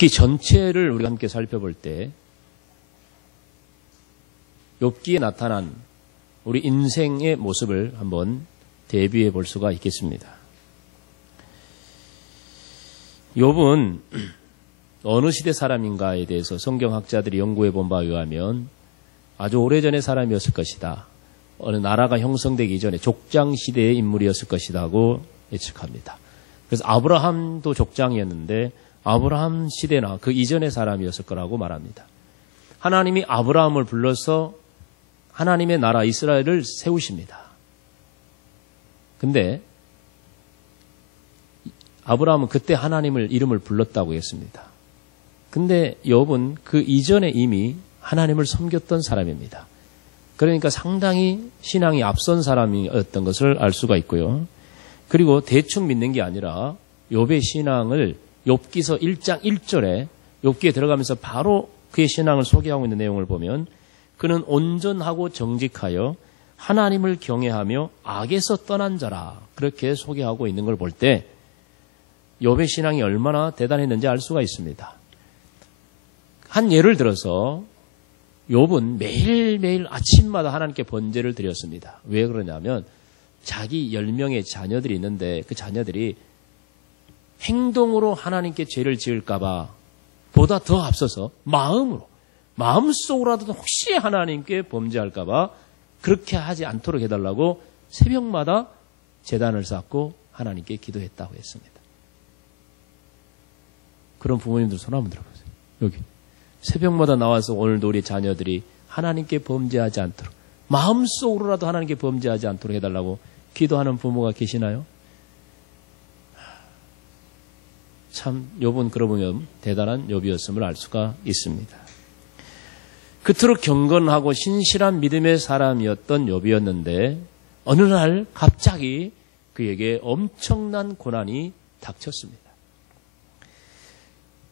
욥기 전체를 우리가 함께 살펴볼 때 욥기에 나타난 우리 인생의 모습을 한번 대비해 볼 수가 있겠습니다. 욥은 어느 시대 사람인가에 대해서 성경학자들이 연구해 본 바에 의하면 아주 오래전의 사람이었을 것이다. 어느 나라가 형성되기 전에 족장 시대의 인물이었을 것이다 고 예측합니다. 그래서 아브라함도 족장이었는데 아브라함 시대나 그 이전의 사람이었을 거라고 말합니다. 하나님이 아브라함을 불러서 하나님의 나라 이스라엘을 세우십니다. 근데 아브라함은 그때 하나님을 이름을 불렀다고 했습니다. 근데 욥은 그 이전에 이미 하나님을 섬겼던 사람입니다. 그러니까 상당히 신앙이 앞선 사람이었던 것을 알 수가 있고요. 그리고 대충 믿는 게 아니라 욥의 신앙을 욥기서 1장 1절에 욥기에 들어가면서 바로 그의 신앙을 소개하고 있는 내용을 보면 그는 온전하고 정직하여 하나님을 경외하며 악에서 떠난 자라 그렇게 소개하고 있는 걸 볼 때 욥의 신앙이 얼마나 대단했는지 알 수가 있습니다. 한 예를 들어서 욥은 매일매일 아침마다 하나님께 번제를 드렸습니다. 왜 그러냐면 자기 10명의 자녀들이 있는데 그 자녀들이 행동으로 하나님께 죄를 지을까 봐 보다 더 앞서서 마음속으로라도 혹시 하나님께 범죄할까 봐 그렇게 하지 않도록 해달라고 새벽마다 제단을 쌓고 하나님께 기도했다고 했습니다. 그런 부모님들 손 한번 들어보세요. 여기 새벽마다 나와서 오늘도 우리 자녀들이 하나님께 범죄하지 않도록 마음속으로라도 하나님께 범죄하지 않도록 해달라고 기도하는 부모가 계시나요? 참 욥은 그러고 보면 대단한 욥이었음을 알 수가 있습니다. 그토록 경건하고 신실한 믿음의 사람이었던 욥이었는데 어느 날 갑자기 그에게 엄청난 고난이 닥쳤습니다.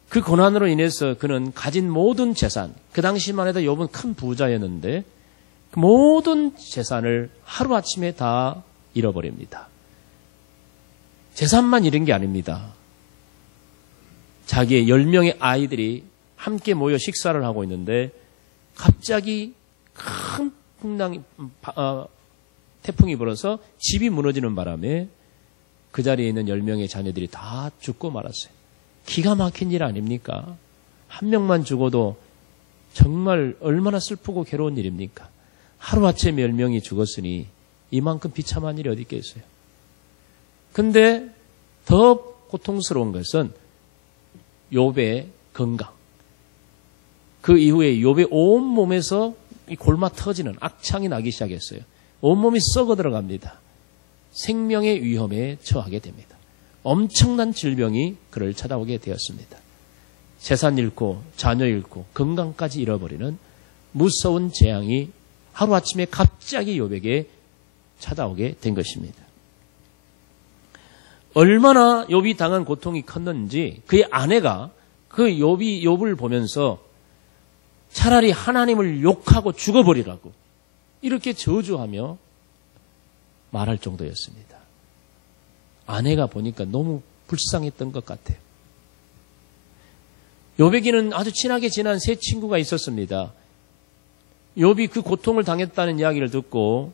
그 고난으로 인해서 그는 가진 모든 재산, 그 당시만 해도 욥은 큰 부자였는데 그 모든 재산을 하루아침에 다 잃어버립니다. 재산만 잃은 게 아닙니다. 자기의 10명의 아이들이 함께 모여 식사를 하고 있는데 갑자기 큰 태풍이 불어서 집이 무너지는 바람에 그 자리에 있는 10명의 자녀들이 다 죽고 말았어요. 기가 막힌 일 아닙니까? 한 명만 죽어도 정말 얼마나 슬프고 괴로운 일입니까? 하루아침에 10명이 죽었으니 이만큼 비참한 일이 어디 있겠어요? 근데 더 고통스러운 것은 욥의 건강. 그 이후에 욥의 온몸에서 이 골마 터지는 악창이 나기 시작했어요. 온몸이 썩어 들어갑니다. 생명의 위험에 처하게 됩니다. 엄청난 질병이 그를 찾아오게 되었습니다. 재산 잃고 자녀 잃고 건강까지 잃어버리는 무서운 재앙이 하루아침에 갑자기 욥에게 찾아오게 된 것입니다. 얼마나 욥이 당한 고통이 컸는지 그의 아내가 그 욥을 보면서 차라리 하나님을 욕하고 죽어버리라고 이렇게 저주하며 말할 정도였습니다. 아내가 보니까 너무 불쌍했던 것 같아요. 욥에게는 아주 친하게 지난 세 친구가 있었습니다. 욥이 그 고통을 당했다는 이야기를 듣고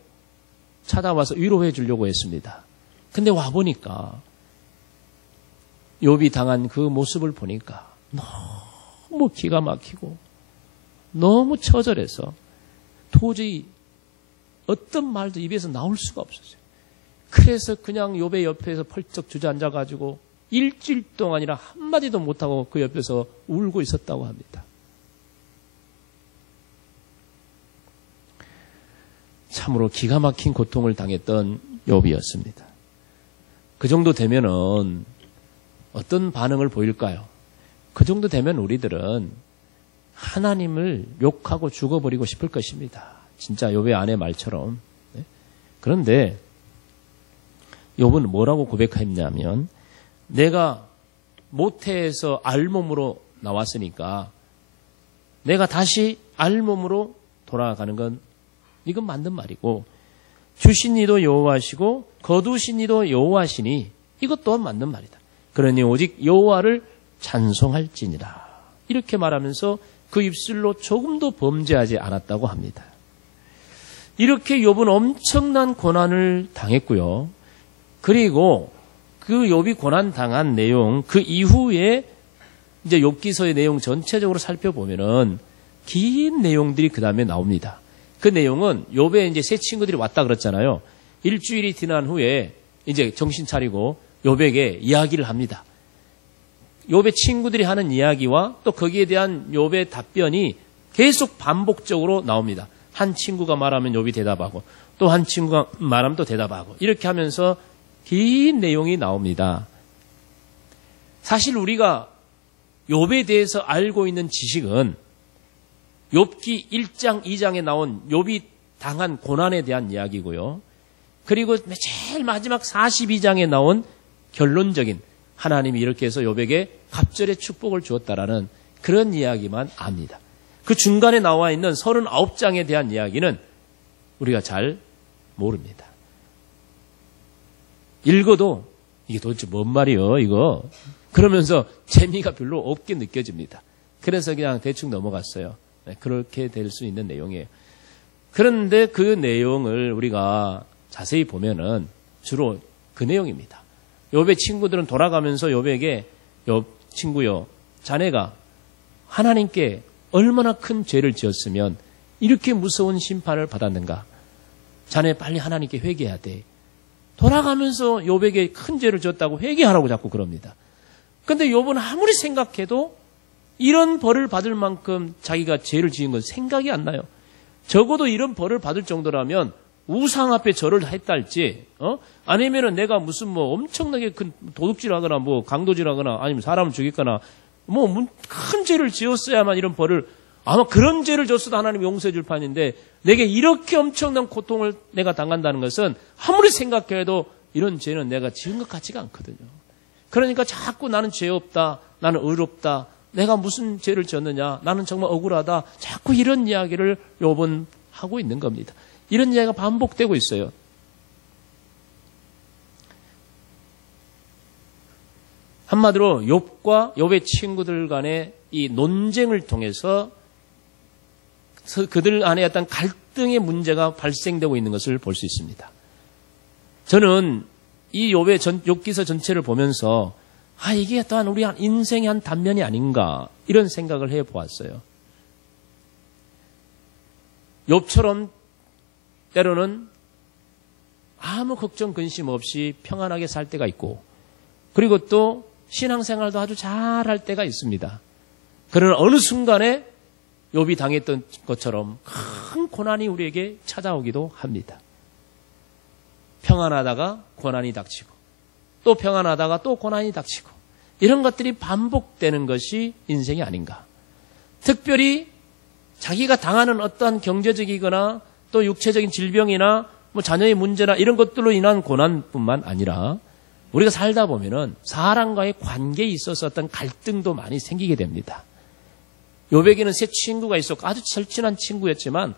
찾아와서 위로해 주려고 했습니다. 근데 와보니까 욥이 당한 그 모습을 보니까 너무 기가 막히고 너무 처절해서 도저히 어떤 말도 입에서 나올 수가 없었어요. 그래서 그냥 욥의 옆에서 펄쩍 주저앉아가지고 일주일 동안이나 한마디도 못하고 그 옆에서 울고 있었다고 합니다. 참으로 기가 막힌 고통을 당했던 욥이었습니다. 그 정도 되면은 어떤 반응을 보일까요? 그 정도 되면 우리들은 하나님을 욕하고 죽어버리고 싶을 것입니다. 진짜 욥의 아내 말처럼. 그런데 욥은 뭐라고 고백했냐면 내가 모태에서 알몸으로 나왔으니까 내가 다시 알몸으로 돌아가는 건 이건 맞는 말이고 주신 이도 여호와시고 거두신 이도 여호와시니 이것 또한 맞는 말이다. 그러니 오직 여호와를 찬송할지니라. 이렇게 말하면서 그 입술로 조금도 범죄하지 않았다고 합니다. 이렇게 욥은 엄청난 고난을 당했고요. 그리고 그 욥이 고난 당한 내용, 그 이후에 이제 욥기서의 내용 전체적으로 살펴보면은 긴 내용들이 그 다음에 나옵니다. 그 내용은 욥의 이제 세 친구들이 왔다 그랬잖아요. 일주일이 지난 후에 이제 정신 차리고 욥에게 이야기를 합니다. 욥의 친구들이 하는 이야기와 또 거기에 대한 욥의 답변이 계속 반복적으로 나옵니다. 한 친구가 말하면 욥이 대답하고 또 한 친구가 말하면 또 대답하고 이렇게 하면서 긴 내용이 나옵니다. 사실 우리가 욥에 대해서 알고 있는 지식은 욥기 1장, 2장에 나온 욥이 당한 고난에 대한 이야기고요. 그리고 제일 마지막 42장에 나온 결론적인 하나님이 이렇게 해서 욥에게 갑절의 축복을 주었다라는 그런 이야기만 압니다. 그 중간에 나와 있는 39장에 대한 이야기는 우리가 잘 모릅니다. 읽어도 이게 도대체 뭔 말이요 이거 그러면서 재미가 별로 없게 느껴집니다. 그래서 그냥 대충 넘어갔어요. 그렇게 될 수 있는 내용이에요. 그런데 그 내용을 우리가 자세히 보면은 주로 그 내용입니다. 욥의 친구들은 돌아가면서 욥에게 욥 친구요, 자네가 하나님께 얼마나 큰 죄를 지었으면 이렇게 무서운 심판을 받았는가? 자네 빨리 하나님께 회개해야 돼. 돌아가면서 욥에게 큰 죄를 지었다고 회개하라고 자꾸 그럽니다. 그런데 욥은 아무리 생각해도 이런 벌을 받을 만큼 자기가 죄를 지은 건 생각이 안 나요. 적어도 이런 벌을 받을 정도라면 우상 앞에 절을 했다 할지, 아니면은 내가 무슨 뭐 엄청나게 큰 도둑질하거나 뭐 강도질하거나 아니면 사람을 죽이거나 뭐 큰 죄를 지었어야만 이런 벌을, 아마 그런 죄를 졌어도 하나님 용서해 줄 판인데 내게 이렇게 엄청난 고통을 내가 당한다는 것은 아무리 생각해도 이런 죄는 내가 지은 것 같지가 않거든요. 그러니까 자꾸 나는 죄 없다, 나는 의롭다, 내가 무슨 죄를 졌느냐, 나는 정말 억울하다, 자꾸 이런 이야기를 욥은 하고 있는 겁니다. 이런 이야기가 반복되고 있어요. 한마디로 욥과 욥의 친구들 간의 이 논쟁을 통해서 그들 안에 어떤 갈등의 문제가 발생되고 있는 것을 볼 수 있습니다. 저는 이 욥기서 전체를 보면서 이게 또한 우리 인생의 한 단면이 아닌가 이런 생각을 해보았어요. 욥처럼 때로는 아무 걱정 근심 없이 평안하게 살 때가 있고, 그리고 또 신앙생활도 아주 잘할 때가 있습니다. 그러나 어느 순간에 욥이 당했던 것처럼 큰 고난이 우리에게 찾아오기도 합니다. 평안하다가 고난이 닥치고 또 평안하다가 또 고난이 닥치고 이런 것들이 반복되는 것이 인생이 아닌가. 특별히 자기가 당하는 어떠한 경제적이거나 또 육체적인 질병이나 뭐 자녀의 문제나 이런 것들로 인한 고난뿐만 아니라 우리가 살다 보면은 사람과의 관계에 있어서 어떤 갈등도 많이 생기게 됩니다. 욥에게는 세 친구가 있었고 아주 절친한 친구였지만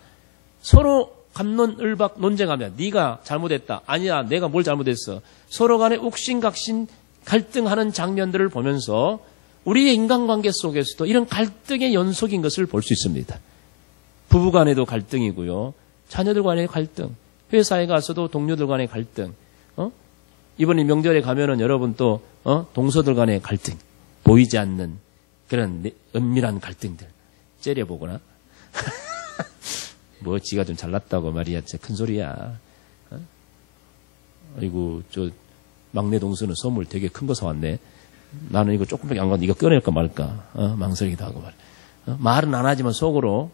서로 갑론을박 논쟁하며 네가 잘못했다, 아니야 내가 뭘 잘못했어, 서로 간에 옥신각신 갈등하는 장면들을 보면서 우리의 인간관계 속에서도 이런 갈등의 연속인 것을 볼 수 있습니다. 부부 간에도 갈등이고요, 자녀들 간의 갈등, 회사에 가서도 동료들 간의 갈등, 이번에 명절에 가면은 여러분 또 동서들 간의 갈등, 보이지 않는 그런 은밀한 갈등들 째려보거나 뭐 지가 좀 잘났다고 말이야, 진짜 큰 소리야. 아이고 저 막내 동서는 선물 되게 큰 거 사왔네. 나는 이거 조금밖에 안 가는데 이거 꺼낼까 말까 망설이기도 하고 말이야. 말은 안 하지만 속으로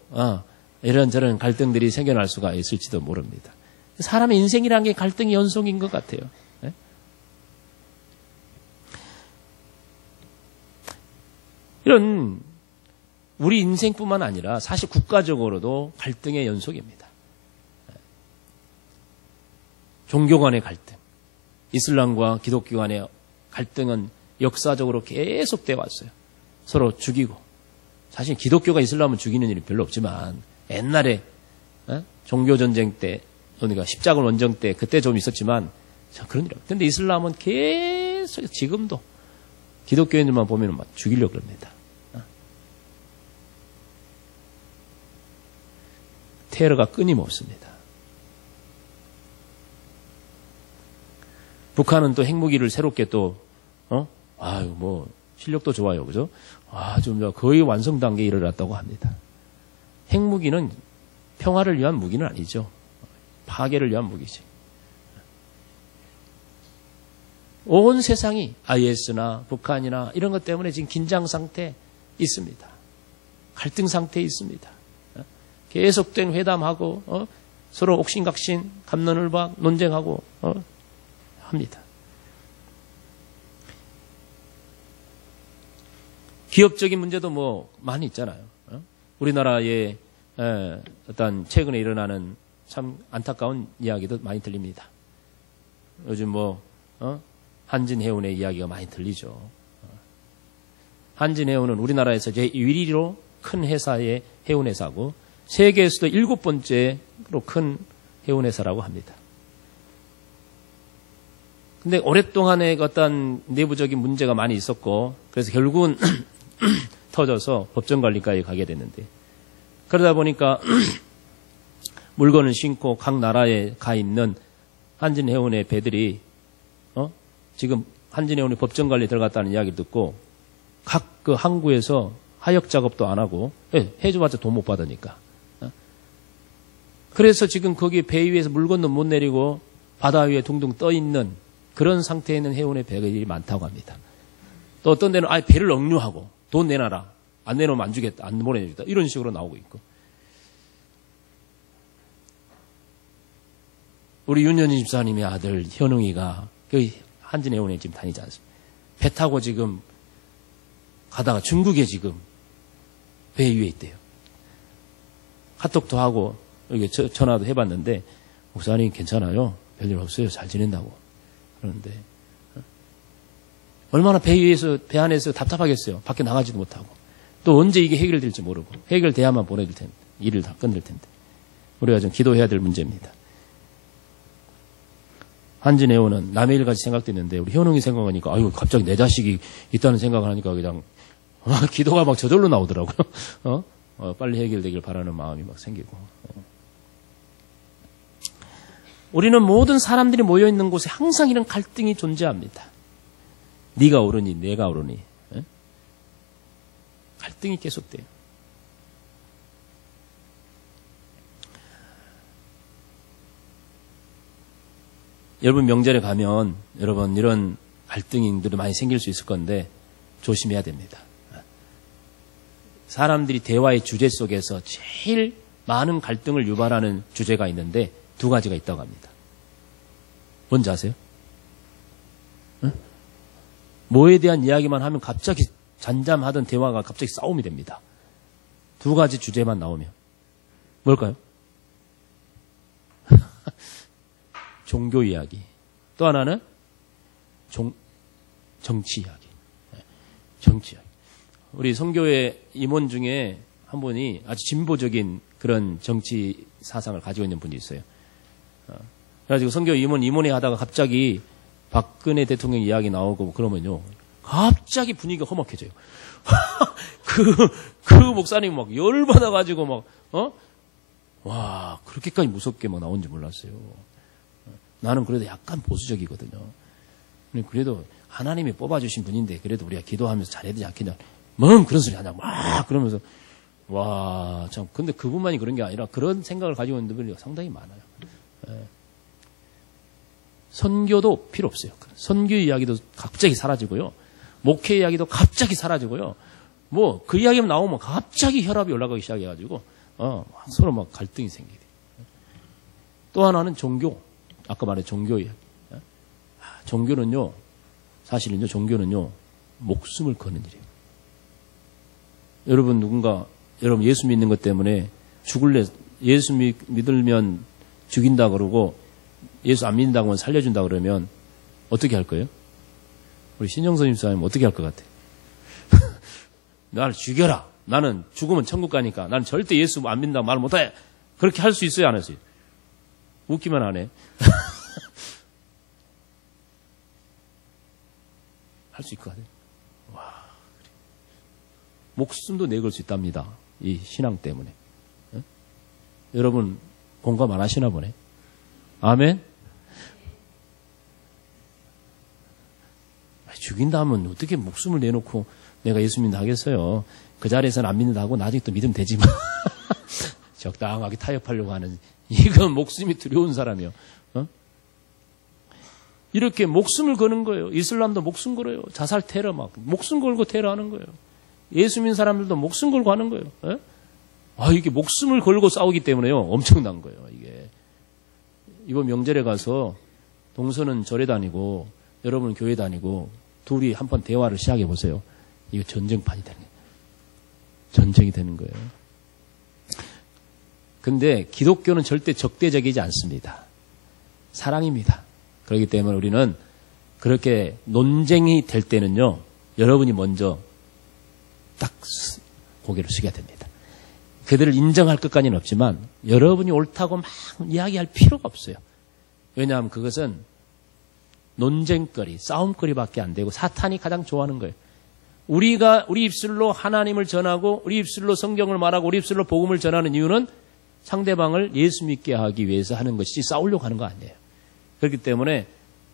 이런저런 갈등들이 생겨날 수가 있을지도 모릅니다. 사람의 인생이라는 게 갈등의 연속인 것 같아요. 이런 우리 인생뿐만 아니라 사실 국가적으로도 갈등의 연속입니다. 종교 간의 갈등, 이슬람과 기독교 간의 갈등은 역사적으로 계속되어 왔어요. 서로 죽이고, 사실 기독교가 이슬람을 죽이는 일이 별로 없지만 옛날에 종교전쟁 때, 그러니까 십자군 원정 때 그때 좀 있었지만 그런 일 없어요. 그런데 이슬람은 계속 지금도 기독교인들만 보면 막 죽이려고 그럽니다. 테러가 끊임없습니다. 북한은 또 핵무기를 새롭게 또, 실력도 좋아요. 그죠? 좀 거의 완성 단계에 이르렀다고 합니다. 핵무기는 평화를 위한 무기는 아니죠. 파괴를 위한 무기지. 온 세상이 IS나 북한이나 이런 것 때문에 지금 긴장 상태에 있습니다. 갈등 상태에 있습니다. 계속된 회담하고 서로 옥신각신 갑론을박 논쟁하고 합니다. 기업적인 문제도 뭐 많이 있잖아요. 우리나라의 어떤 최근에 일어나는 참 안타까운 이야기도 많이 들립니다. 요즘 한진해운의 이야기가 많이 들리죠. 한진해운은 우리나라에서 제1위로 큰 회사의 해운회사고 세계에서도 7번째로 큰 해운회사라고 합니다. 근데 오랫동안의 어떤 내부적인 문제가 많이 있었고 그래서 결국은 터져서 법정관리까지 가게 됐는데 그러다 보니까 물건을 싣고 각 나라에 가 있는 한진해운의 배들이 지금 한진해운이 법정관리 들어갔다는 이야기를 듣고 각 그 항구에서 하역 작업도 안 하고 해줘봤자 돈 못 받으니까 그래서 지금 거기 배 위에서 물건도 못 내리고 바다 위에 둥둥 떠 있는 그런 상태에 있는 해운의 배들이 많다고 합니다. 또 어떤 데는 배를 억류하고 돈 내놔라. 안 내놓으면 안 주겠다. 안 보내주겠다. 이런 식으로 나오고 있고. 우리 윤현진 집사님의 아들 현웅이가 그 한진해운에 지금 다니지 않습니까? 배 타고 지금 가다가 중국에 지금 배 위에 있대요. 카톡도 하고 이렇게 전화도 해봤는데 목사님 괜찮아요. 별일 없어요. 잘 지낸다고. 그러는데 얼마나 배 위에서 배 안에서 답답하겠어요. 밖에 나가지도 못하고 또 언제 이게 해결될지 모르고 해결돼야만 보내줄 텐데 일을 다 끝낼 텐데 우리가 좀 기도해야 될 문제입니다. 한진해운은 남의 일같이 생각됐는데 우리 현웅이 생각하니까 갑자기 내 자식이 있다는 생각을 하니까 그냥 기도가 막 저절로 나오더라고요. 빨리 해결되길 바라는 마음이 막 생기고. 우리는 모든 사람들이 모여있는 곳에 항상 이런 갈등이 존재합니다. 네가 옳으니 내가 옳으니 갈등이 계속돼요. 여러분 명절에 가면 여러분 이런 갈등들이 많이 생길 수 있을 건데 조심해야 됩니다. 사람들이 대화의 주제 속에서 제일 많은 갈등을 유발하는 주제가 있는데 두 가지가 있다고 합니다. 뭔지 아세요? 뭐에 대한 이야기만 하면 갑자기 잠잠하던 대화가 갑자기 싸움이 됩니다. 두 가지 주제만 나오면. 뭘까요? 종교 이야기. 또 하나는 정치 이야기. 정치 이야기. 우리 선교회 임원 중에 한 분이 아주 진보적인 그런 정치 사상을 가지고 있는 분이 있어요. 그래가지고 선교 임원회 하다가 갑자기 박근혜 대통령 이야기 나오고 그러면요. 갑자기 분위기가 험악해져요. 그 목사님 막 열받아가지고 와, 그렇게까지 무섭게 막 나온지 몰랐어요. 나는 그래도 약간 보수적이거든요. 그래도 하나님이 뽑아주신 분인데 그래도 우리가 기도하면서 잘해야 되지 않겠냐. 그런 소리 하냐. 막 그러면서 와, 참. 근데 그분만이 그런 게 아니라 그런 생각을 가지고 있는 분이 상당히 많아요. 선교도 필요 없어요. 선교 이야기도 갑자기 사라지고요. 목회 이야기도 갑자기 사라지고요. 그 이야기만 나오면 갑자기 혈압이 올라가기 시작해가지고 서로 막 갈등이 생기게 돼요. 또 하나는 종교. 아까 말한 종교 이야기. 종교는요. 사실은요. 종교는요. 목숨을 거는 일이에요. 여러분 예수 믿는 것 때문에 죽을래, 예수 믿으면 죽인다 그러고 예수 안 믿는다고 하면 살려준다 그러면 어떻게 할 거예요? 우리 신영선 집사님 어떻게 할 것 같아? 나를 죽여라. 나는 죽으면 천국 가니까 나는 절대 예수 안 믿는다고 말 못해. 그렇게 할 수 있어요? 안 할 수 있어요? 웃기만 하네. 할 수 있을 것 같아요. 와, 목숨도 내걸 수 있답니다. 이 신앙 때문에. 여러분 공감 안 하시나 보네. 아멘? 죽인다면 어떻게 목숨을 내놓고 내가 예수 믿는다 하겠어요. 그 자리에서는 안 믿는다 하고 나중에 또 믿으면 되지만 적당하게 타협하려고 하는 이건 목숨이 두려운 사람이요. 이렇게 목숨을 거는 거예요. 이슬람도 목숨 걸어요. 자살 테러 막 목숨 걸고 테러하는 거예요. 예수 믿는 사람들도 목숨 걸고 하는 거예요. 이게 목숨을 걸고 싸우기 때문에요. 엄청난 거예요. 이게 이번 명절에 가서 동서는 절에 다니고 여러분은 교회 다니고 둘이 한번 대화를 시작해 보세요. 이거 전쟁판이 되는 거예요. 전쟁이 되는 거예요. 근데 기독교는 절대 적대적이지 않습니다. 사랑입니다. 그렇기 때문에 우리는 그렇게 논쟁이 될 때는요, 여러분이 먼저 딱 고개를 숙여야 됩니다. 그들을 인정할 것까지는 없지만 여러분이 옳다고 막 이야기할 필요가 없어요. 왜냐하면 그것은 논쟁거리, 싸움거리밖에 안 되고 사탄이 가장 좋아하는 거예요. 우리가 우리 입술로 하나님을 전하고 우리 입술로 성경을 말하고 우리 입술로 복음을 전하는 이유는 상대방을 예수 믿게 하기 위해서 하는 것이지 싸우려고 하는 거 아니에요. 그렇기 때문에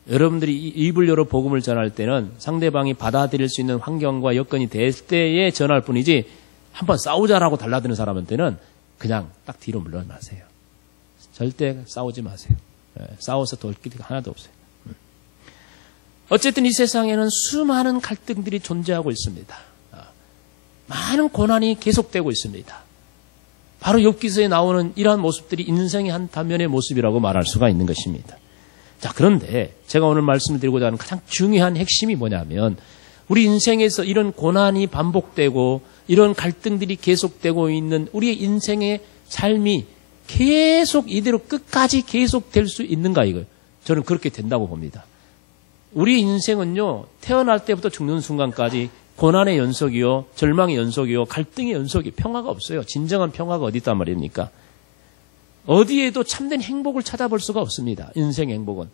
여러분들이 입을 열어 복음을 전할 때는 상대방이 받아들일 수 있는 환경과 여건이 될 때에 전할 뿐이지 한번 싸우자라고 달라드는 사람한테는 그냥 딱 뒤로 물러나세요. 절대 싸우지 마세요. 싸워서 돌 길이 하나도 없어요. 어쨌든 이 세상에는 수많은 갈등들이 존재하고 있습니다. 많은 고난이 계속되고 있습니다. 바로 욥기서에 나오는 이러한 모습들이 인생의 한 단면의 모습이라고 말할 수가 있는 것입니다. 자, 그런데 제가 오늘 말씀을 드리고자 하는 가장 중요한 핵심이 뭐냐면 우리 인생에서 이런 고난이 반복되고 이런 갈등들이 계속되고 있는 우리의 인생의 삶이 계속 이대로 끝까지 계속될 수 있는가 이거예요. 저는 그렇게 된다고 봅니다. 우리 인생은요, 태어날 때부터 죽는 순간까지 고난의 연속이요, 절망의 연속이요, 갈등의 연속이요, 평화가 없어요. 진정한 평화가 어디 있단 말입니까? 어디에도 참된 행복을 찾아볼 수가 없습니다. 인생의 행복은.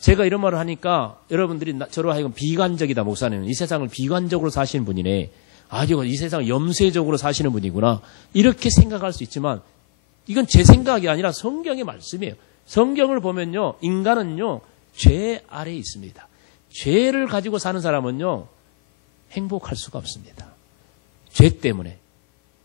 제가 이런 말을 하니까 여러분들이 저로 하여금 비관적이다, 목사님은. 이 세상을 비관적으로 사시는 분이네. 아주 이 세상을 염세적으로 사시는 분이구나. 이렇게 생각할 수 있지만 이건 제 생각이 아니라 성경의 말씀이에요. 성경을 보면요, 인간은요, 죄 아래에 있습니다. 죄를 가지고 사는 사람은요, 행복할 수가 없습니다. 죄 때문에.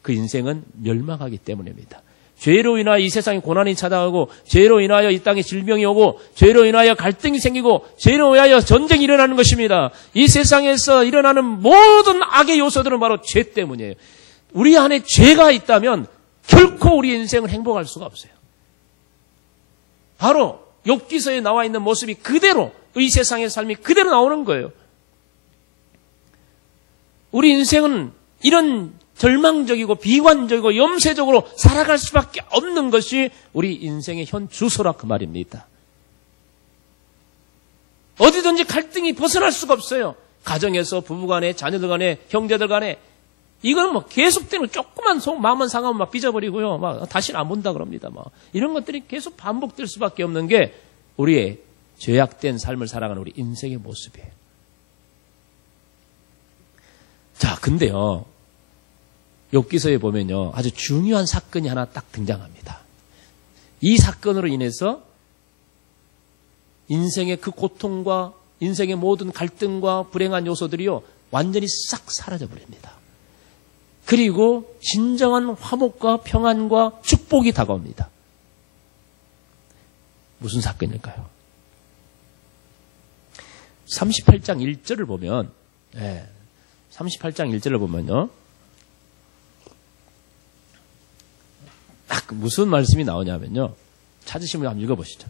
그 인생은 멸망하기 때문입니다. 죄로 인하여 이 세상에 고난이 찾아오고, 죄로 인하여 이 땅에 질병이 오고, 죄로 인하여 갈등이 생기고, 죄로 인하여 전쟁이 일어나는 것입니다. 이 세상에서 일어나는 모든 악의 요소들은 바로 죄 때문이에요. 우리 안에 죄가 있다면 결코 우리 인생은 행복할 수가 없어요. 바로 욥기서에 나와 있는 모습이 그대로, 이 세상의 삶이 그대로 나오는 거예요. 우리 인생은 이런 절망적이고 비관적이고 염세적으로 살아갈 수밖에 없는 것이 우리 인생의 현 주소라 그 말입니다. 어디든지 갈등이 벗어날 수가 없어요. 가정에서, 부부간에, 자녀들간에, 형제들간에. 이건 뭐 계속되는 조그만 마음만 상하면 막 삐져버리고요. 막 다시는 안 본다 그럽니다. 막 이런 것들이 계속 반복될 수밖에 없는 게 우리의 죄악된 삶을 살아가는 우리 인생의 모습이에요. 자, 근데요, 욥기서에 보면요, 아주 중요한 사건이 하나 딱 등장합니다. 이 사건으로 인해서 인생의 그 고통과 인생의 모든 갈등과 불행한 요소들이요, 완전히 싹 사라져 버립니다. 그리고 진정한 화목과 평안과 축복이 다가옵니다. 무슨 사건일까요? 38장 1절을 보면, 38장 1절을 보면요, 딱 무슨 말씀이 나오냐면요, 찾으시면 한번 읽어보시죠.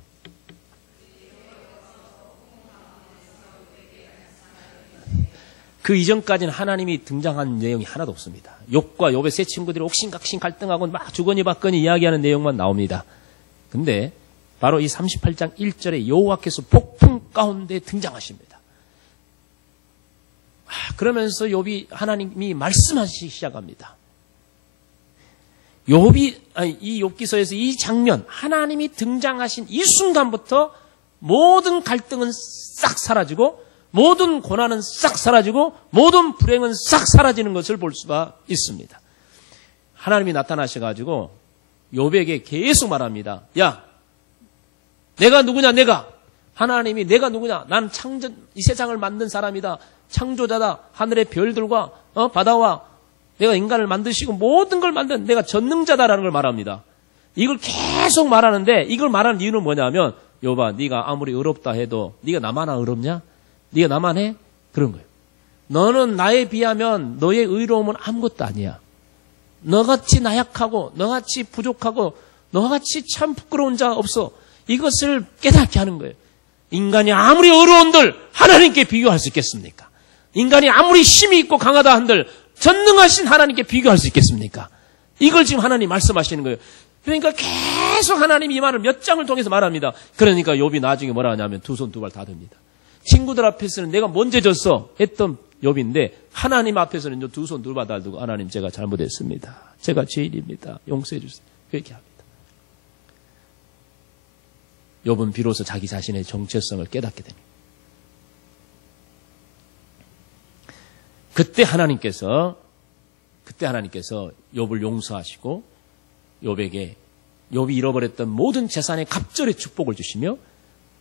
그 이전까지는 하나님이 등장한 내용이 하나도 없습니다. 욥과 욥의 세 친구들이 옥신각신 갈등하고 막 주거니 받거니 이야기하는 내용만 나옵니다. 근데 바로 이 38장 1절에 여호와께서 폭풍 가운데 등장하십니다. 그러면서 욥이 하나님이 말씀하시기 시작합니다. 이 욥기서에서 이 장면, 하나님이 등장하신 이 순간부터 모든 갈등은 싹 사라지고 모든 고난은 싹 사라지고 모든 불행은 싹 사라지는 것을 볼 수가 있습니다. 하나님이 나타나셔가지고 욥에게 계속 말합니다. 야, 내가 누구냐? 내가. 하나님이 내가 누구냐? 난 이 세상을 만든 사람이다. 창조자다. 하늘의 별들과 바다와 내가 인간을 만드시고 모든 걸 만든 내가 전능자다라는 걸 말합니다. 이걸 계속 말하는데 이걸 말하는 이유는 뭐냐면 욥아, 네가 아무리 의롭다 해도 네가 나만 의롭냐? 네가 나만 해? 그런 거예요. 너는 나에 비하면 너의 의로움은 아무것도 아니야. 너같이 나약하고 너같이 부족하고 너같이 참 부끄러운 자 없어. 이것을 깨닫게 하는 거예요. 인간이 아무리 어려운들 하나님께 비교할 수 있겠습니까? 인간이 아무리 힘이 있고 강하다 한들 전능하신 하나님께 비교할 수 있겠습니까? 이걸 지금 하나님 말씀하시는 거예요. 그러니까 계속 하나님이 이 말을 몇 장을 통해서 말합니다. 그러니까 욥이 나중에 뭐라 하냐면 두 손 두 발 다 듭니다. 친구들 앞에서는 내가 먼저 졌어 했던 욥인데 하나님 앞에서는 두 손 두 발 다 들고 하나님 제가 잘못했습니다. 제가 죄인입니다. 용서해 주세요. 그렇게 합니다. 욥은 비로소 자기 자신의 정체성을 깨닫게 됩니다. 그때 하나님께서 욥을 용서하시고 욥에게 욥이 잃어버렸던 모든 재산의 갑절의 축복을 주시며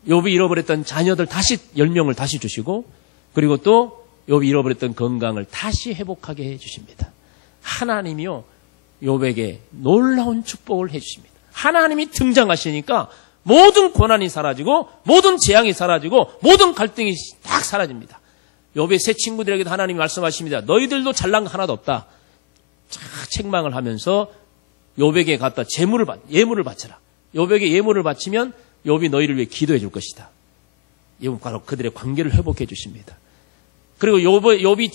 욥이 잃어버렸던 자녀들 다시 10명을 다시 주시고 그리고 또 욥이 잃어버렸던 건강을 다시 회복하게 해 주십니다. 하나님이요 욥에게 놀라운 축복을 해 주십니다. 하나님이 등장하시니까 모든 고난이 사라지고 모든 재앙이 사라지고 모든 갈등이 딱 사라집니다. 욥의 세 친구들에게도 하나님이 말씀하십니다. 너희들도 잘난 거 하나도 없다. 책망을 하면서 욥에게 갖다 예물을 바쳐라. 욥에게 예물을 바치면 욥이 너희를 위해 기도해 줄 것이다. 욥은 바로 그들의 관계를 회복해 주십니다. 그리고 욥이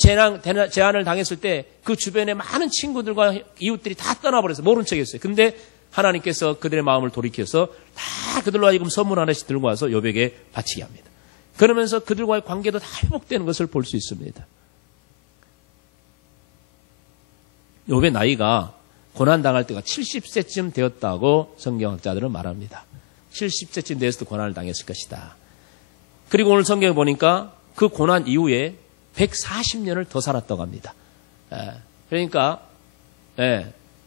재난을 당했을 때 그 주변에 많은 친구들과 이웃들이 다 떠나버려서 모른 척했어요. 근데 하나님께서 그들의 마음을 돌이켜서 다 그들로 하여금 선물 하나씩 들고 와서 욥에게 바치게 합니다. 그러면서 그들과의 관계도 다 회복되는 것을 볼 수 있습니다. 욥의 나이가 고난당할 때가 70세쯤 되었다고 성경학자들은 말합니다. 70세쯤 되었을 때 고난을 당했을 것이다. 그리고 오늘 성경에 보니까 그 고난 이후에 140년을 더 살았다고 합니다. 그러니까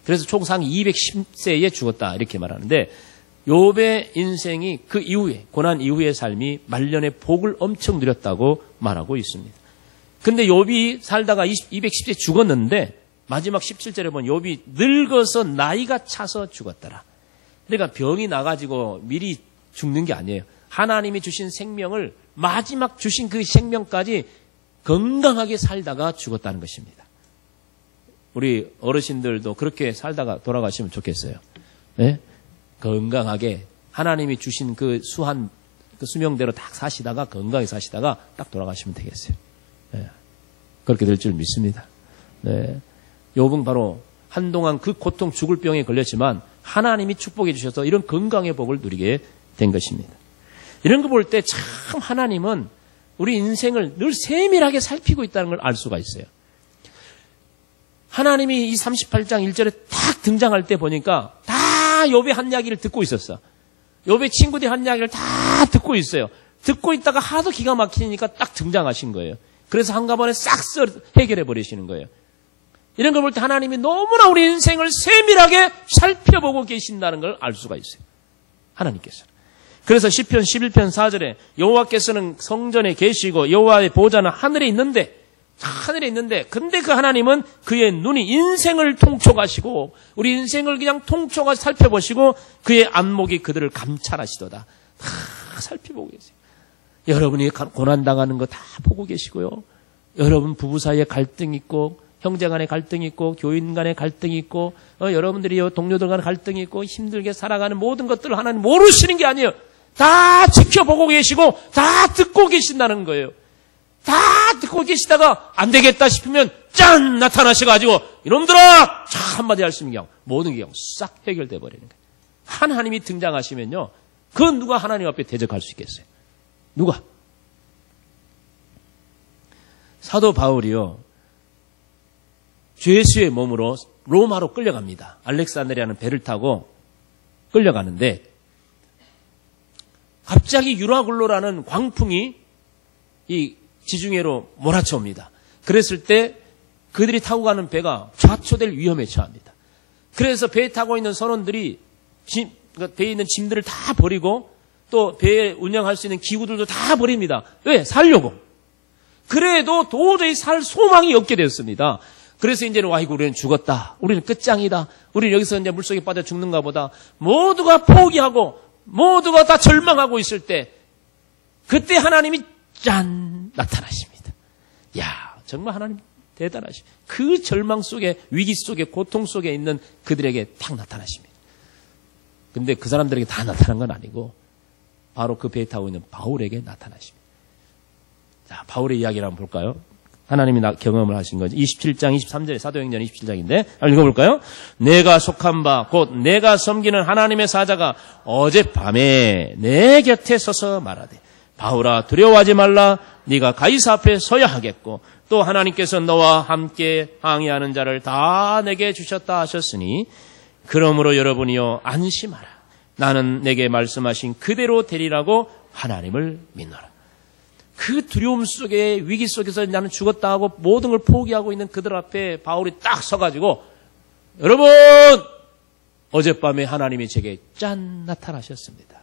그래서 총 상 210세에 죽었다 이렇게 말하는데 욥의 인생이 그 이후에 고난 이후의 삶이 말년의 복을 엄청 누렸다고 말하고 있습니다. 근데 욥이 살다가 210세 죽었는데 마지막 17절에 보면 욥이 늙어서 나이가 차서 죽었더라. 그러니까 병이 나가지고 미리 죽는 게 아니에요. 하나님이 주신 생명을 마지막 주신 그 생명까지 건강하게 살다가 죽었다는 것입니다. 우리 어르신들도 그렇게 살다가 돌아가시면 좋겠어요. 네? 건강하게 하나님이 주신 그 수명대로 딱 사시다가 건강하게 사시다가 딱 돌아가시면 되겠어요. 네. 그렇게 될 줄 믿습니다. 네. 욥은 바로 한동안 그 고통 죽을 병에 걸렸지만 하나님이 축복해 주셔서 이런 건강의 복을 누리게 된 것입니다. 이런 거 볼 때 참 하나님은 우리 인생을 늘 세밀하게 살피고 있다는 걸 알 수가 있어요. 하나님이 이 38장 1절에 딱 등장할 때 보니까 다 욥의 한 이야기를 듣고 있었어. 욥의 친구들이 한 이야기를 다 듣고 있어요. 듣고 있다가 하도 기가 막히니까 딱 등장하신 거예요. 그래서 한꺼번에 싹 해결해 버리시는 거예요. 이런 걸 볼 때 하나님이 너무나 우리 인생을 세밀하게 살펴보고 계신다는 걸 알 수가 있어요. 하나님께서. 그래서 시편 11편 4절에 여호와께서는 성전에 계시고 여호와의 보좌는 하늘에 있는데 근데 그 하나님은 그의 눈이 인생을 통촉하시고 우리 인생을 그냥 통촉하고 살펴보시고 그의 안목이 그들을 감찰하시도다. 다 살펴보고 계세요. 여러분이 고난당하는 거 다 보고 계시고요. 여러분 부부 사이에 갈등이 있고 형제 간의 갈등이 있고 교인 간의 갈등이 있고 여러분들이 동료들 간의 갈등이 있고 힘들게 살아가는 모든 것들을 하나님 모르시는 게 아니에요. 다 지켜보고 계시고 다 듣고 계신다는 거예요. 다 듣고 계시다가 안 되겠다 싶으면 짠 나타나셔가지고 이놈들아 한마디 할 수 있는 게 모든 게 싹 해결돼 버리는 거예요. 하나님이 등장하시면요. 그건 누가 하나님 앞에 대적할 수 있겠어요? 누가? 사도 바울이요. 죄수의 몸으로 로마로 끌려갑니다. 알렉산드리아는 배를 타고 끌려가는데 갑자기 유라굴로라는 광풍이 이 지중해로 몰아쳐옵니다. 그랬을 때 그들이 타고 가는 배가 좌초될 위험에 처합니다. 그래서 배에 타고 있는 선원들이 배에 있는 짐들을 다 버리고 또 배에 운영할 수 있는 기구들도 다 버립니다. 왜? 살려고. 그래도 도저히 살 소망이 없게 되었습니다. 그래서 이제는 아이고 우리는 죽었다. 우리는 끝장이다. 우리는 여기서 이제 물속에 빠져 죽는가 보다. 모두가 포기하고 모두가 다 절망하고 있을 때 그때 하나님이 짠 나타나십니다. 야, 정말 하나님 대단하시. 그 절망 속에 위기 속에 고통 속에 있는 그들에게 딱 나타나십니다. 근데 그 사람들에게 다 나타난 건 아니고 바로 그 배에 타고 있는 바울에게 나타나십니다. 자, 바울의 이야기를 한번 볼까요? 하나님이 경험을 하신 거죠. 27장 23절에 사도행전 27장인데 읽어볼까요? 내가 속한 바 곧 내가 섬기는 하나님의 사자가 어젯밤에 내 곁에 서서 말하되 바울아 두려워하지 말라. 네가 가이사 앞에 서야 하겠고 또 하나님께서 너와 함께 항의하는 자를 다 내게 주셨다 하셨으니 그러므로 여러분이여 안심하라. 나는 내게 말씀하신 그대로 되리라고 하나님을 믿노라. 그 두려움 속에 위기 속에서 나는 죽었다 하고 모든 걸 포기하고 있는 그들 앞에 바울이 딱 서가지고 여러분 어젯밤에 하나님이 제게 짠 나타나셨습니다.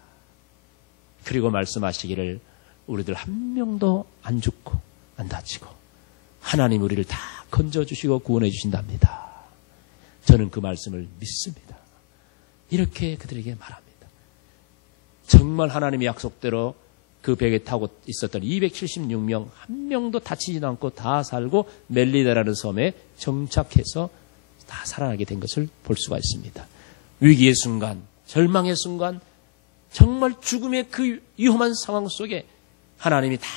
그리고 말씀하시기를 우리들 한 명도 안 죽고 안 다치고 하나님 우리를 다 건져주시고 구원해 주신답니다. 저는 그 말씀을 믿습니다. 이렇게 그들에게 말합니다. 정말 하나님의 약속대로 그 배에 타고 있었던 276명 한 명도 다치지도 않고 다 살고 멜리다라는 섬에 정착해서 다 살아나게 된 것을 볼 수가 있습니다. 위기의 순간, 절망의 순간, 정말 죽음의 그 위험한 상황 속에 하나님이 다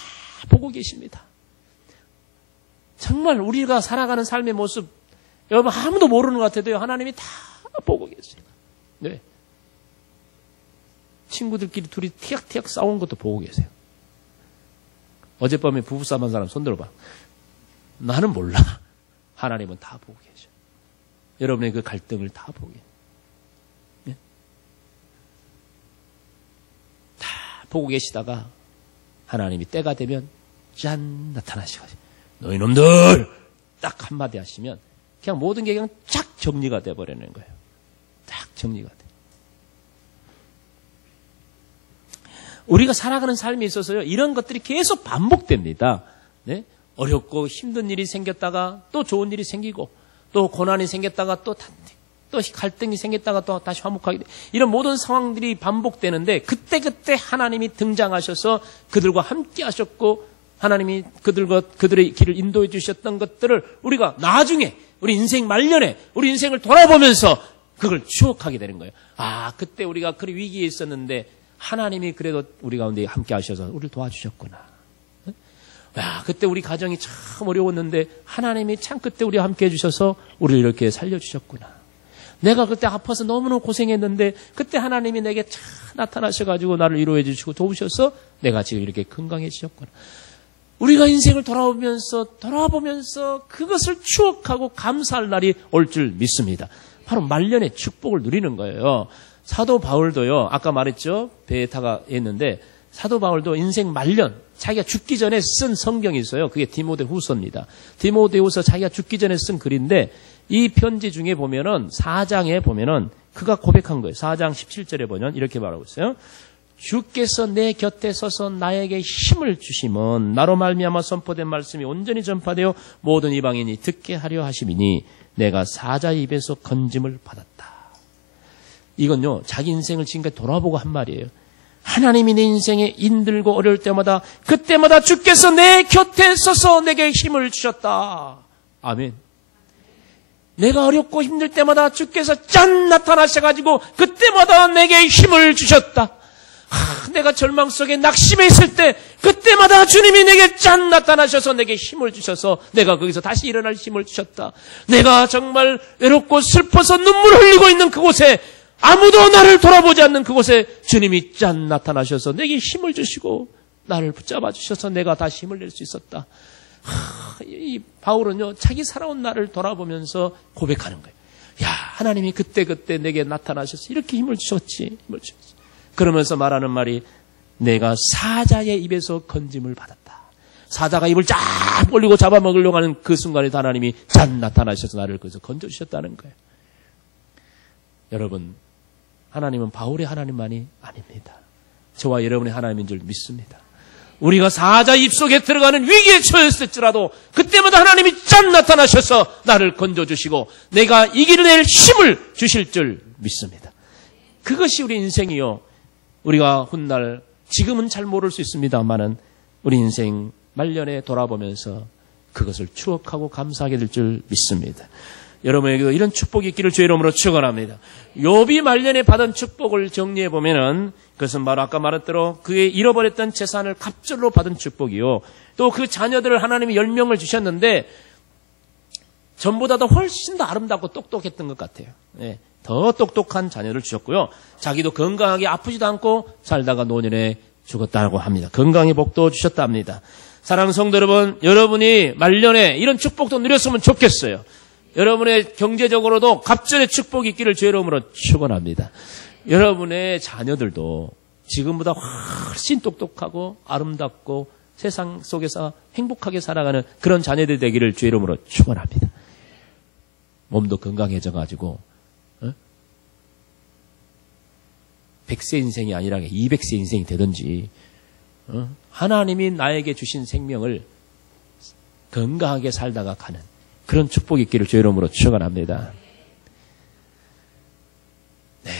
보고 계십니다. 정말 우리가 살아가는 삶의 모습 여러분 아무도 모르는 것 같아도요. 하나님이 다 보고 계세요. 네. 친구들끼리 둘이 티격태격 싸운 것도 보고 계세요. 어젯밤에 부부싸움 한 사람 손 들어봐. 나는 몰라. 하나님은 다 보고 계셔. 여러분의 그 갈등을 다 보고 계셔. 네? 다 보고 계시다가 하나님이 때가 되면 짠 나타나시거든요. 너희 놈들 딱 한마디 하시면 그냥 모든 게 그냥 쫙 정리가 돼버리는 거예요. 딱 정리가 돼. 우리가 살아가는 삶에 있어서요, 이런 것들이 계속 반복됩니다. 네? 어렵고 힘든 일이 생겼다가 또 좋은 일이 생기고 또 고난이 생겼다가 또 갈등이 생겼다가 또 다시 화목하게 돼. 이런 모든 상황들이 반복되는데 그때그때 하나님이 등장하셔서 그들과 함께 하셨고 하나님이 그들의 길을 인도해 주셨던 것들을 우리가 나중에 우리 인생 말년에 우리 인생을 돌아보면서 그걸 추억하게 되는 거예요. 아, 그때 우리가 그 위기에 있었는데 하나님이 그래도 우리 가운데 함께 하셔서 우리를 도와주셨구나. 야, 그때 우리 가정이 참 어려웠는데 하나님이 참 그때 우리와 함께 해주셔서 우리를 이렇게 살려주셨구나. 내가 그때 아파서 너무너무 고생했는데 그때 하나님이 내게 참 나타나셔가지고 나를 위로해 주시고 도우셔서 내가 지금 이렇게 건강해지셨구나. 우리가 인생을 돌아보면서 그것을 추억하고 감사할 날이 올 줄 믿습니다. 바로 말년의 축복을 누리는 거예요. 사도 바울도요, 아까 말했죠? 배에 타가 했는데, 사도 바울도 인생 말년, 자기가 죽기 전에 쓴 성경이 있어요. 그게 디모데후서입니다. 디모데후서 자기가 죽기 전에 쓴 글인데, 이 편지 중에 보면은, 4장에 보면은, 그가 고백한 거예요. 4장 17절에 보면, 이렇게 말하고 있어요. 주께서 내 곁에 서서 나에게 힘을 주심은, 나로 말미암아 선포된 말씀이 온전히 전파되어 모든 이방인이 듣게 하려 하심이니, 내가 사자의 입에서 건짐을 받았다. 이건요, 자기 인생을 지금까지 돌아보고 한 말이에요. 하나님이 내 인생에 힘들고 어려울 때마다 그때마다 주께서 내 곁에 서서 내게 힘을 주셨다. 아멘. 내가 어렵고 힘들 때마다 주께서 짠 나타나셔가지고 그때마다 내게 힘을 주셨다. 내가 절망 속에 낙심해 있을 때 그때마다 주님이 내게 짠 나타나셔서 내게 힘을 주셔서 내가 거기서 다시 일어날 힘을 주셨다. 내가 정말 외롭고 슬퍼서 눈물 흘리고 있는 그곳에 아무도 나를 돌아보지 않는 그곳에 주님이 짠 나타나셔서 내게 힘을 주시고 나를 붙잡아 주셔서 내가 다시 힘을 낼 수 있었다. 이 바울은요, 자기 살아온 날을 돌아보면서 고백하는 거예요. 야, 하나님이 그때 내게 나타나셔서 이렇게 힘을 주셨지. 그러면서 말하는 말이 내가 사자의 입에서 건짐을 받았다. 사자가 입을 쫙 벌리고 잡아먹으려고 하는 그 순간에 하나님이 짠 나타나셔서 나를 거기서 건져주셨다는 거예요. 여러분, 하나님은 바울의 하나님만이 아닙니다. 저와 여러분의 하나님인 줄 믿습니다. 우리가 사자 입속에 들어가는 위기에 처했을지라도 그때마다 하나님이 짠 나타나셔서 나를 건져주시고 내가 이겨낼 힘을 주실 줄 믿습니다. 그것이 우리 인생이요. 우리가 훗날 지금은 잘 모를 수 있습니다만은 우리 인생 말년에 돌아보면서 그것을 추억하고 감사하게 될 줄 믿습니다. 여러분에게도 이런 축복이 있기를 주의 이름으로 축원합니다. 욥이 말년에 받은 축복을 정리해 보면은 그것은 바로 아까 말했대로 그의 잃어버렸던 재산을 갑절로 받은 축복이요. 또 그 자녀들을 하나님이 10명을 주셨는데 전보다도 훨씬 더 아름답고 똑똑했던 것 같아요. 네, 더 똑똑한 자녀를 주셨고요. 자기도 건강하게 아프지도 않고 살다가 노년에 죽었다고 합니다. 건강의 복도 주셨답니다. 사랑하는 성도 여러분, 여러분이 말년에 이런 축복도 누렸으면 좋겠어요. 여러분의 경제적으로도 갑절의 축복이 있기를 주의 이름으로 축원합니다. 여러분의 자녀들도 지금보다 훨씬 똑똑하고 아름답고 세상 속에서 행복하게 살아가는 그런 자녀들이 되기를 주의 이름으로 축원합니다. 몸도 건강해져가지고 100세 인생이 아니라 200세 인생이 되든지 하나님이 나에게 주신 생명을 건강하게 살다가 가는 그런 축복이 있기를 주의 이름으로 축원합니다. 네.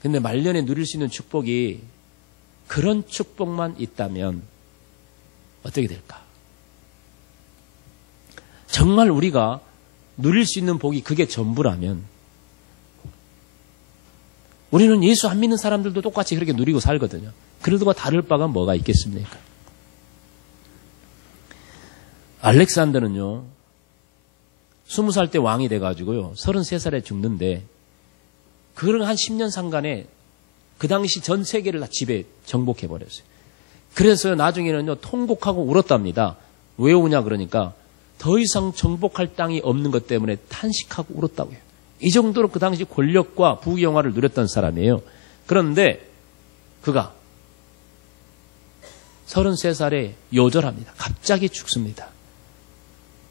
근데 말년에 누릴 수 있는 축복이 그런 축복만 있다면 어떻게 될까? 정말 우리가 누릴 수 있는 복이 그게 전부라면 우리는 예수 안 믿는 사람들도 똑같이 그렇게 누리고 살거든요. 그래도 다를 바가 뭐가 있겠습니까? 알렉산더는요. 20살 때 왕이 돼가지고요. 33살에 죽는데 그런 한 10년 상간에 그 당시 전 세계를 다 지배 정복해버렸어요. 그래서 나중에는요. 통곡하고 울었답니다. 왜 우냐 그러니까 더 이상 정복할 땅이 없는 것 때문에 탄식하고 울었다고요. 이 정도로 그 당시 권력과 부귀영화를 누렸던 사람이에요. 그런데 그가 33살에 요절합니다. 갑자기 죽습니다.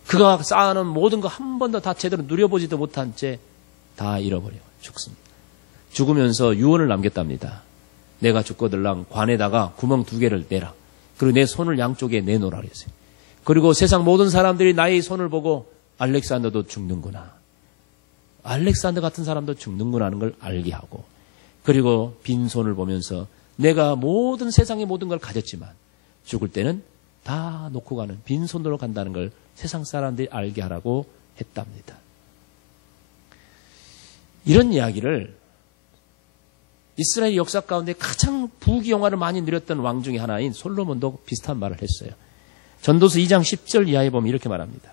그가 쌓아놓은 모든 거 한 번도 다 제대로 누려보지도 못한 채 다 잃어버려 죽습니다. 죽으면서 유언을 남겼답니다. 내가 죽거들랑 관에다가 구멍 2개를 내라. 그리고 내 손을 양쪽에 내놓으라 그랬어요. 그리고 세상 모든 사람들이 나의 손을 보고 알렉산더도 죽는구나. 알렉산더 같은 사람도 죽는구나 하는 걸 알게 하고 그리고 빈손을 보면서 내가 모든 세상의 모든 걸 가졌지만 죽을 때는 다 놓고 가는 빈손으로 간다는 걸 세상 사람들이 알게 하라고 했답니다. 이런 이야기를 이스라엘 역사 가운데 가장 부귀영화를 많이 누렸던 왕 중에 하나인 솔로몬도 비슷한 말을 했어요. 전도서 2장 10절 이하에 보면 이렇게 말합니다.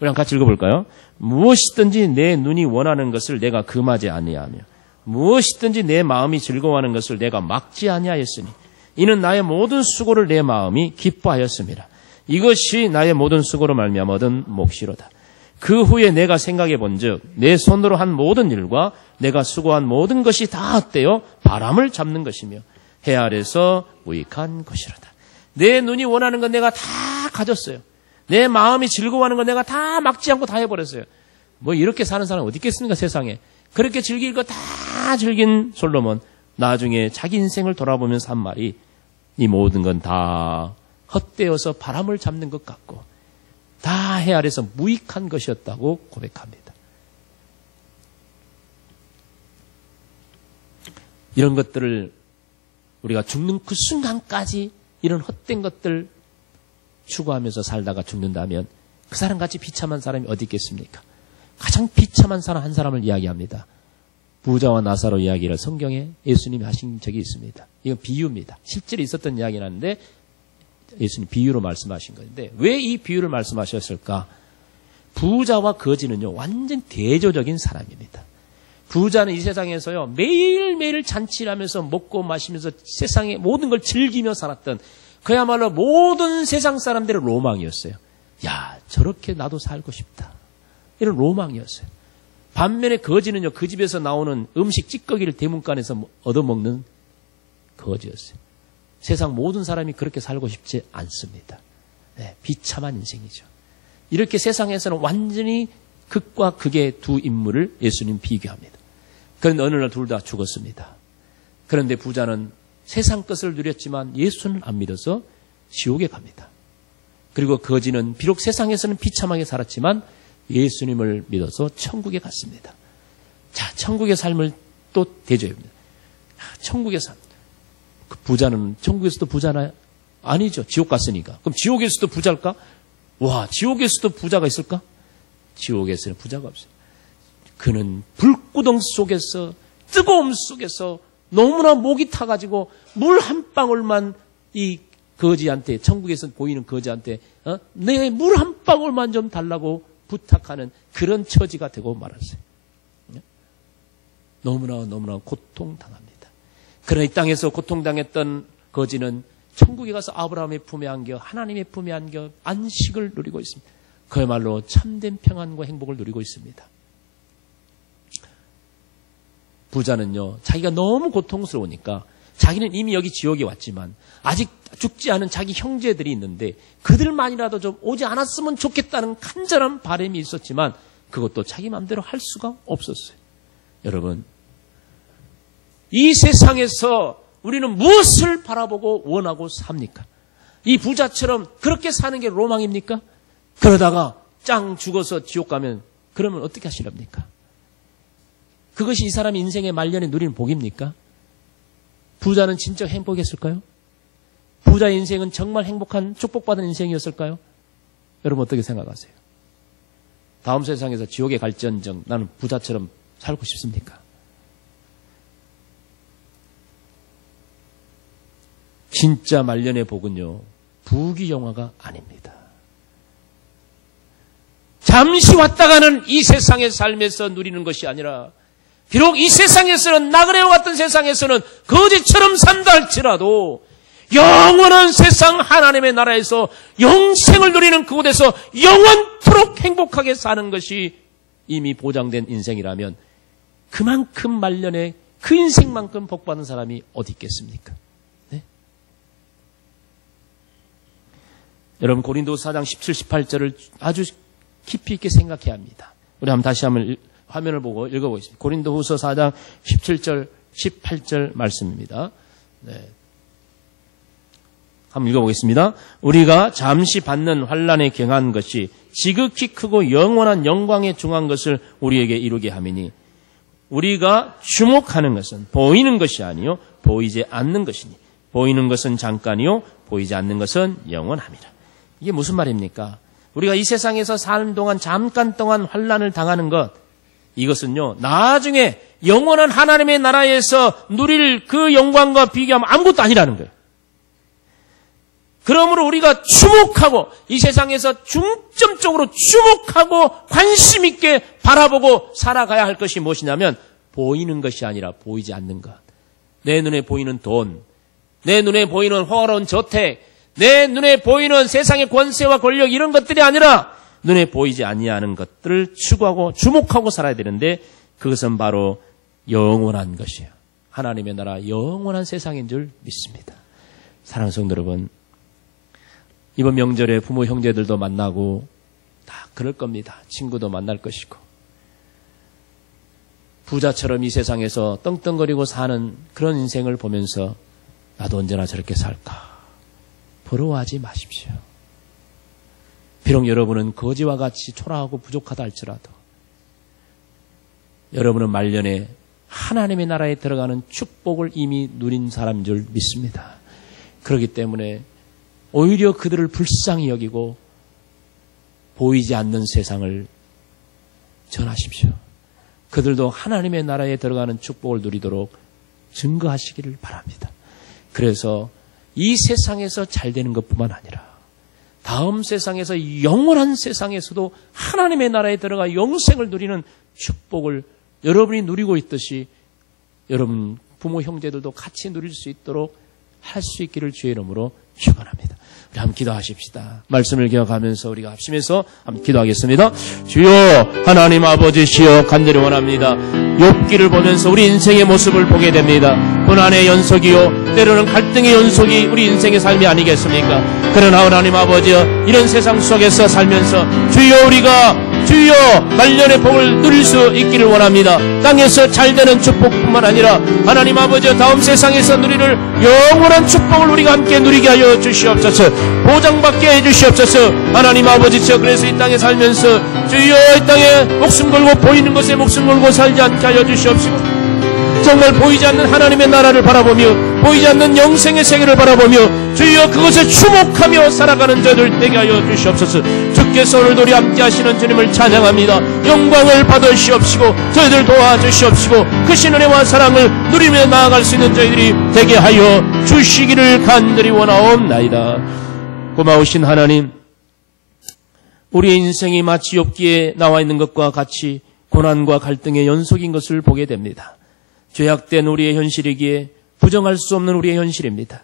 우리 한번 같이 읽어볼까요? 무엇이든지 내 눈이 원하는 것을 내가 금하지 아니하며 무엇이든지 내 마음이 즐거워하는 것을 내가 막지 아니하였으니 이는 나의 모든 수고를 내 마음이 기뻐하였습니다. 이것이 나의 모든 수고로 말미암아 얻은 몫이로다. 그 후에 내가 생각해 본즉 내 손으로 한 모든 일과 내가 수고한 모든 것이 다 헛되어 바람을 잡는 것이며 해 아래서 무익한 것이로다. 내 눈이 원하는 건 내가 다 가졌어요. 내 마음이 즐거워하는 건 내가 다 막지 않고 다 해버렸어요. 뭐 이렇게 사는 사람 어디 있겠습니까 세상에. 그렇게 즐길 거 다 즐긴 솔로몬 나중에 자기 인생을 돌아보면서 한 말이 이 모든 건 다 헛되어서 바람을 잡는 것 같고 다 해 아래서 무익한 것이었다고 고백합니다. 이런 것들을 우리가 죽는 그 순간까지 이런 헛된 것들 추구하면서 살다가 죽는다면 그 사람같이 비참한 사람이 어디 있겠습니까? 가장 비참한 사람 한 사람을 이야기합니다. 부자와 나사로 이야기를 성경에 예수님이 하신 적이 있습니다. 이건 비유입니다. 실제로 있었던 이야기는 아닌데 예수님 비유로 말씀하신 건데 왜 이 비유를 말씀하셨을까? 부자와 거지는요 완전 대조적인 사람입니다. 부자는 이 세상에서요 매일매일 잔치를 하면서 먹고 마시면서 세상의 모든 걸 즐기며 살았던 그야말로 모든 세상 사람들의 로망이었어요. 야, 저렇게 나도 살고 싶다. 이런 로망이었어요. 반면에 거지는요, 그 집에서 나오는 음식 찌꺼기를 대문간에서 얻어먹는 거지였어요. 세상 모든 사람이 그렇게 살고 싶지 않습니다. 네, 비참한 인생이죠. 이렇게 세상에서는 완전히 극과 극의 두 인물을 예수님 비교합니다. 그런데 어느 날 둘 다 죽었습니다. 그런데 부자는 세상 것을 누렸지만 예수는 안 믿어서 지옥에 갑니다. 그리고 거지는 비록 세상에서는 비참하게 살았지만 예수님을 믿어서 천국에 갔습니다. 자, 천국의 삶을 또 대조해봅니다. 천국의 삶. 그 부자는 천국에서도 부자나요? 아니죠. 지옥 갔으니까. 그럼 지옥에서도 부자일까? 와, 지옥에서도 부자가 있을까? 지옥에서는 부자가 없어요. 그는 불구덩 속에서, 뜨거움 속에서 너무나 목이 타가지고 물 한 방울만 이 거지한테, 천국에서 보이는 거지한테 내 물 한 방울만 좀 달라고 부탁하는 그런 처지가 되고 말았어요. 너무나 고통당합니다. 그러나 이 땅에서 고통당했던 거지는 천국에 가서 아브라함의 품에 안겨 하나님의 품에 안겨 안식을 누리고 있습니다. 그야말로 참된 평안과 행복을 누리고 있습니다. 부자는요, 자기가 너무 고통스러우니까 자기는 이미 여기 지옥에 왔지만 아직 죽지 않은 자기 형제들이 있는데 그들만이라도 좀 오지 않았으면 좋겠다는 간절한 바람이 있었지만 그것도 자기 마음대로 할 수가 없었어요. 여러분, 이 세상에서 우리는 무엇을 바라보고 원하고 삽니까? 이 부자처럼 그렇게 사는 게 로망입니까? 그러다가 짱 죽어서 지옥 가면 그러면 어떻게 하시렵니까? 그것이 이 사람의 인생의 말년에 누리는 복입니까? 부자는 진짜 행복했을까요? 부자의 인생은 정말 행복한 축복받은 인생이었을까요? 여러분 어떻게 생각하세요? 다음 세상에서 지옥에 갈지언정 나는 부자처럼 살고 싶습니까? 진짜 말년의 복은요, 부귀영화가 아닙니다. 잠시 왔다 가는 이 세상의 삶에서 누리는 것이 아니라 비록 이 세상에서는 나그네와 같은 세상에서는 거지처럼 산다 할지라도 영원한 세상 하나님의 나라에서 영생을 누리는 그곳에서 영원토록 행복하게 사는 것이 이미 보장된 인생이라면 그만큼 말년에 그 인생만큼 복받은 사람이 어디 있겠습니까? 네? 여러분 고린도서 4장 17, 18절을 아주 깊이 있게 생각해야 합니다. 우리 다시 한번 화면을 보고 읽어보겠습니다. 고린도후서 4장 17절, 18절 말씀입니다. 네. 한번 읽어보겠습니다. 우리가 잠시 받는 환난에 경한 것이 지극히 크고 영원한 영광에 중한 것을 우리에게 이루게 함이니 우리가 주목하는 것은 보이는 것이 아니요 보이지 않는 것이니 보이는 것은 잠깐이요 보이지 않는 것은 영원함이라. 이게 무슨 말입니까? 우리가 이 세상에서 사는 동안 잠깐 동안 환난을 당하는 것, 이것은요 나중에 영원한 하나님의 나라에서 누릴 그 영광과 비교하면 아무것도 아니라는 거예요. 그러므로 우리가 주목하고 이 세상에서 중점적으로 주목하고 관심 있게 바라보고 살아가야 할 것이 무엇이냐면 보이는 것이 아니라 보이지 않는 것. 내 눈에 보이는 돈, 내 눈에 보이는 호화로운 저택, 내 눈에 보이는 세상의 권세와 권력 이런 것들이 아니라 눈에 보이지 아니하는 것들을 추구하고 주목하고 살아야 되는데 그것은 바로 영원한 것이에요. 하나님의 나라 영원한 세상인 줄 믿습니다. 사랑하는 성도 여러분, 이번 명절에 부모 형제들도 만나고 다 그럴 겁니다. 친구도 만날 것이고 부자처럼 이 세상에서 떵떵거리고 사는 그런 인생을 보면서 나도 언제나 저렇게 살까 부러워하지 마십시오. 비록 여러분은 거지와 같이 초라하고 부족하다 할지라도 여러분은 말년에 하나님의 나라에 들어가는 축복을 이미 누린 사람인 줄 믿습니다. 그렇기 때문에 오히려 그들을 불쌍히 여기고 보이지 않는 세상을 전하십시오. 그들도 하나님의 나라에 들어가는 축복을 누리도록 증거하시기를 바랍니다. 그래서 이 세상에서 잘 되는 것뿐만 아니라 다음 세상에서 영원한 세상에서도 하나님의 나라에 들어가 영생을 누리는 축복을 여러분이 누리고 있듯이 여러분 부모 형제들도 같이 누릴 수 있도록 할 수 있기를 주의 이름으로 축원합니다. 우리 한번 기도하십시다. 말씀을 기억하면서 우리가 합심해서 한번 기도하겠습니다. 주여 하나님 아버지시여 간절히 원합니다. 욥기를 보면서 우리 인생의 모습을 보게 됩니다. 고난의 연속이요 때로는 갈등의 연속이 우리 인생의 삶이 아니겠습니까? 그러나 하나님 아버지여 이런 세상 속에서 살면서 주여 우리가 주여 말년의 복을 누릴 수 있기를 원합니다. 땅에서 잘되는 축복뿐만 아니라 하나님 아버지 다음 세상에서 누리를 영원한 축복을 우리가 함께 누리게 하여 주시옵소서. 보장받게 해 주시옵소서. 하나님 아버지여, 그래서 이 땅에 살면서 주여 이 땅에 목숨 걸고 보이는 것에 목숨 걸고 살지 않게 하여 주시옵시고, 정말 보이지 않는 하나님의 나라를 바라보며 보이지 않는 영생의 세계를 바라보며 주여 그것에 주목하며 살아가는 저들 되게 하여 주시옵소서. 주께서 오늘도 우리 함께 하시는 주님을 찬양합니다. 영광을 받으시옵시고 저희들 도와주시옵시고 크신 은혜와 사랑을 누리며 나아갈 수 있는 저희들이 되게 하여 주시기를 간절히 원하옵나이다. 고마우신 하나님, 우리의 인생이 마치 욥기에 나와 있는 것과 같이 고난과 갈등의 연속인 것을 보게 됩니다. 죄악된 우리의 현실이기에 부정할 수 없는 우리의 현실입니다.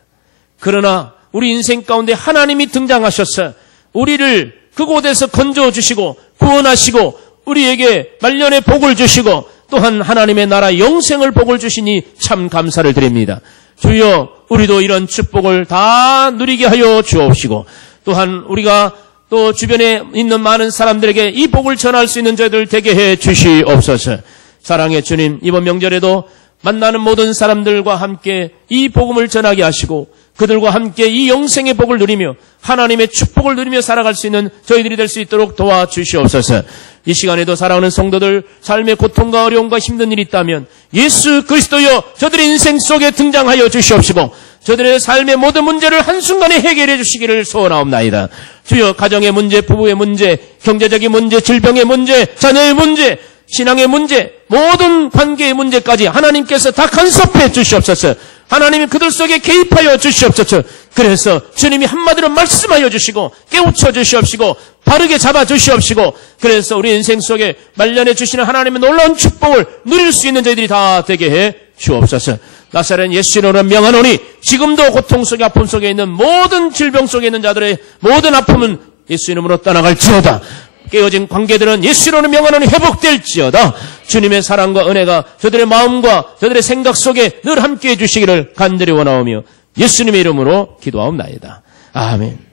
그러나 우리 인생 가운데 하나님이 등장하셔서 우리를 그곳에서 건져주시고 구원하시고 우리에게 말년의 복을 주시고 또한 하나님의 나라 영생을 복을 주시니 참 감사를 드립니다. 주여 우리도 이런 축복을 다 누리게 하여 주옵시고 또한 우리가 또 주변에 있는 많은 사람들에게 이 복을 전할 수 있는 저희들 되게 해 주시옵소서. 사랑의 주님, 이번 명절에도 만나는 모든 사람들과 함께 이 복음을 전하게 하시고 그들과 함께 이 영생의 복을 누리며 하나님의 축복을 누리며 살아갈 수 있는 저희들이 될 수 있도록 도와주시옵소서. 이 시간에도 사랑하는 성도들 삶의 고통과 어려움과 힘든 일이 있다면 예수 그리스도여 저들의 인생 속에 등장하여 주시옵시고 저들의 삶의 모든 문제를 한순간에 해결해 주시기를 소원하옵나이다. 주여 가정의 문제, 부부의 문제, 경제적인 문제, 질병의 문제, 자녀의 문제, 신앙의 문제, 모든 관계의 문제까지 하나님께서 다 간섭해 주시옵소서. 하나님이 그들 속에 개입하여 주시옵소서. 그래서 주님이 한마디로 말씀하여 주시고 깨우쳐 주시옵시고 바르게 잡아 주시옵시고 그래서 우리 인생 속에 말년에 주시는 하나님의 놀라운 축복을 누릴 수 있는 저희들이 다 되게 해 주옵소서. 나사렛 예수 이름으로 명하노니 지금도 고통 속에 아픔 속에 있는 모든 질병 속에 있는 자들의 모든 아픔은 예수 이름으로 떠나갈지어다. 깨어진 관계들은 예수 이름으로 명하노니 회복될지어다. 주님의 사랑과 은혜가 저들의 마음과 저들의 생각 속에 늘 함께해 주시기를 간절히 원하오며 예수님의 이름으로 기도하옵나이다. 아멘.